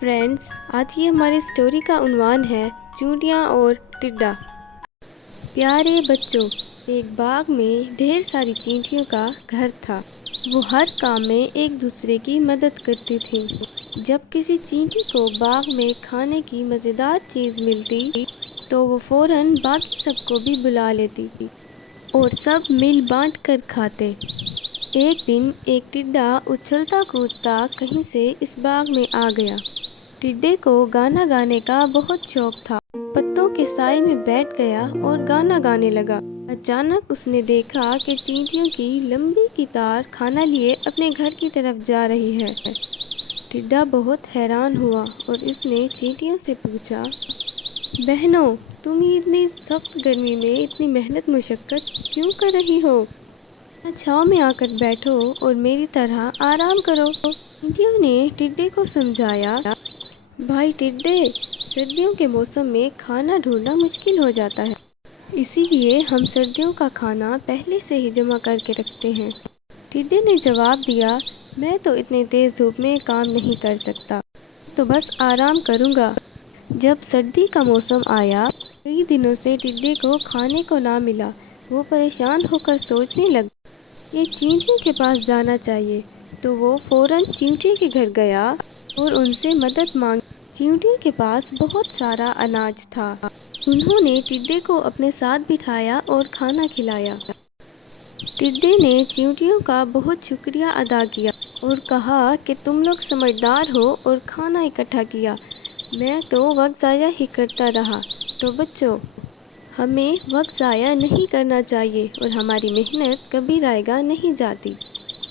Friends, آج کی ہماری اسٹوری کا عنوان ہے چونٹیاں اور ٹڈا۔ پیارے بچوں، ایک باغ میں ڈھیر ساری چینٹیوں کا گھر تھا۔ وہ ہر کام میں ایک دوسرے کی مدد کرتی تھیں۔ جب کسی چینٹی کو باغ میں کھانے کی مزیدار چیز ملتی تو وہ فوراً باقی سب کو بھی بلا لیتی اور سب مل بانٹ کر کھاتے۔ ایک دن ایک ٹڈا اچھلتا کودتا کہیں سے اس باغ میں آ گیا۔ ٹڈے کو گانا گانے کا بہت شوق تھا۔ پتوں کے سائے میں بیٹھ گیا اور گانا گانے لگا۔ اچانک اس نے دیکھا کہ چینٹیوں کی لمبی قطار کھانا لیے اپنے گھر کی طرف جا رہی ہے۔ ٹڈا بہت حیران ہوا اور اس نے چینٹیوں سے پوچھا، بہنوں، تم ہی اتنی سخت گرمی میں اتنی محنت مشقت کیوں کر رہی ہو؟ چھاؤں میں آ کر بیٹھو اور میری طرح آرام کرو۔ چینٹیوں نے ٹڈے کو سمجھایا، بھائی ٹڈے، سردیوں کے موسم میں کھانا ڈھونڈنا مشکل ہو جاتا ہے، اسی لیے ہم سردیوں کا کھانا پہلے سے ہی جمع کر کے رکھتے ہیں۔ ٹڈے نے جواب دیا، میں تو اتنی تیز دھوپ میں کام نہیں کر سکتا، تو بس آرام کروں گا۔ جب سردی کا موسم آیا، کئی دنوں سے ٹڈے کو کھانے کو نہ ملا۔ وہ پریشان ہو کر سوچنے لگا کہ چینٹیوں کے پاس جانا چاہیے، تو وہ فوراً چیونٹی کے گھر گیا اور ان سے مدد مانگی۔ چیونٹیوں کے پاس بہت سارا اناج تھا۔ انہوں نے ٹڈے کو اپنے ساتھ بٹھایا اور کھانا کھلایا۔ ٹڈے نے چیونٹیوں کا بہت شکریہ ادا کیا اور کہا کہ تم لوگ سمجھدار ہو اور کھانا اکٹھا کیا، میں تو وقت ضائع ہی کرتا رہا۔ تو بچوں، ہمیں وقت ضائع نہیں کرنا چاہیے اور ہماری محنت کبھی رائگاں نہیں جاتی۔